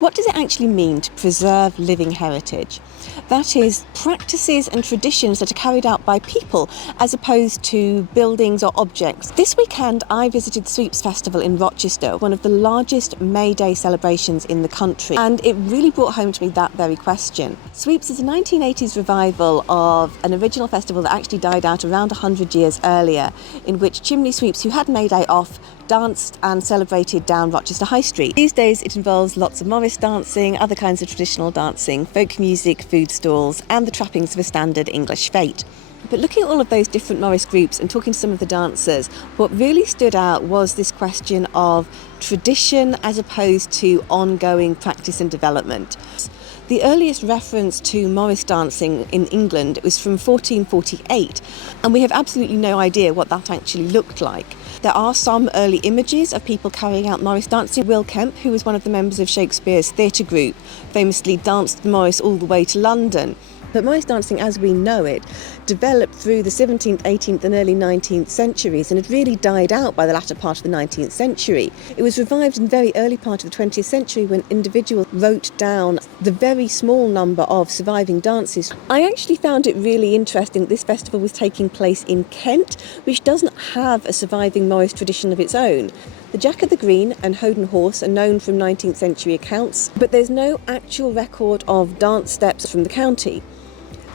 What does it actually mean to preserve living heritage? That is, practices and traditions that are carried out by people as opposed to buildings or objects. This weekend I visited the Sweeps Festival in Rochester, one of the largest May Day celebrations in the country, and it really brought home to me that very question. Sweeps is a 1980s revival of an original festival that actually died out around 100 years earlier, in which chimney sweeps who had May Day off danced and celebrated down Rochester High Street. These days it involves lots of Morris dancing, other kinds of traditional dancing, folk music, food stalls and the trappings of a standard English fete. But looking at all of those different Morris groups and talking to some of the dancers, what really stood out was this question of tradition as opposed to ongoing practice and development. The earliest reference to Morris dancing in England was from 1448, and we have absolutely no idea what that actually looked like. There are some early images of people carrying out Morris dancing. Will Kemp, who was one of the members of Shakespeare's theatre group, famously danced the Morris all the way to London. But Morris dancing as we know it developed through the 17th, 18th and early 19th centuries and had really died out by the latter part of the 19th century. It was revived in the very early part of the 20th century when individuals wrote down the very small number of surviving dances. I actually found it really interesting that this festival was taking place in Kent, which doesn't have a surviving Morris tradition of its own. The Jack of the Green and Hoden Horse are known from 19th century accounts, but there's no actual record of dance steps from the county.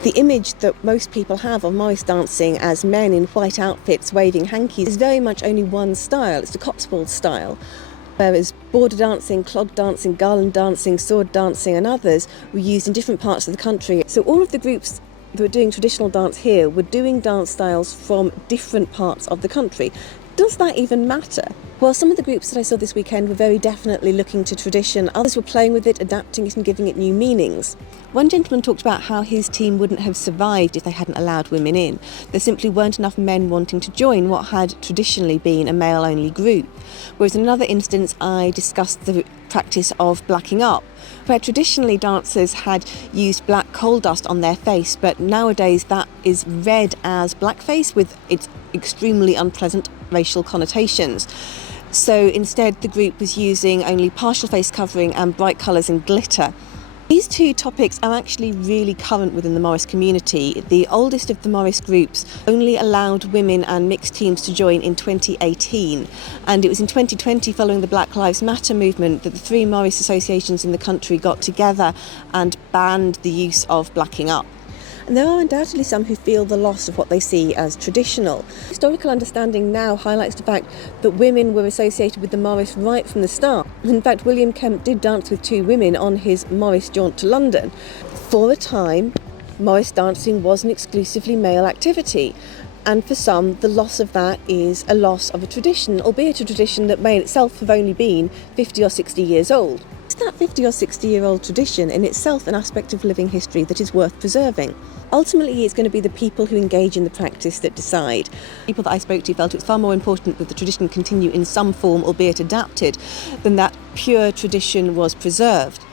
The image that most people have of Morris dancing as men in white outfits waving hankies is very much only one style. It's the Cotswold style, whereas border dancing, clog dancing, garland dancing, sword dancing and others were used in different parts of the country. So all of the groups that were doing traditional dance here were doing dance styles from different parts of the country. Does that even matter? Well, some of the groups that I saw this weekend were very definitely looking to tradition. Others were playing with it, adapting it and giving it new meanings. One gentleman talked about how his team wouldn't have survived if they hadn't allowed women in. There simply weren't enough men wanting to join what had traditionally been a male-only group. Whereas in another instance, I discussed the practice of blacking up, where traditionally dancers had used black coal dust on their face, but nowadays that is read as blackface with its extremely unpleasant racial connotations. So instead the group was using only partial face covering and bright colours and glitter. These two topics are actually really current within the Morris community. The oldest of the Morris groups only allowed women and mixed teams to join in 2018, and it was in 2020, following the Black Lives Matter movement, that the three Morris associations in the country got together and banned the use of blacking up. And there are undoubtedly some who feel the loss of what they see as traditional. Historical understanding now highlights the fact that women were associated with the Morris right from the start. In fact, William Kemp did dance with two women on his Morris jaunt to London. For a time, Morris dancing was an exclusively male activity. And for some, the loss of that is a loss of a tradition, albeit a tradition that may in itself have only been 50 or 60 years old. Is that 50 or 60-year-old tradition in itself an aspect of living history that is worth preserving? Ultimately, it's going to be the people who engage in the practice that decide. People that I spoke to felt it was far more important that the tradition continue in some form, albeit adapted, than that pure tradition was preserved.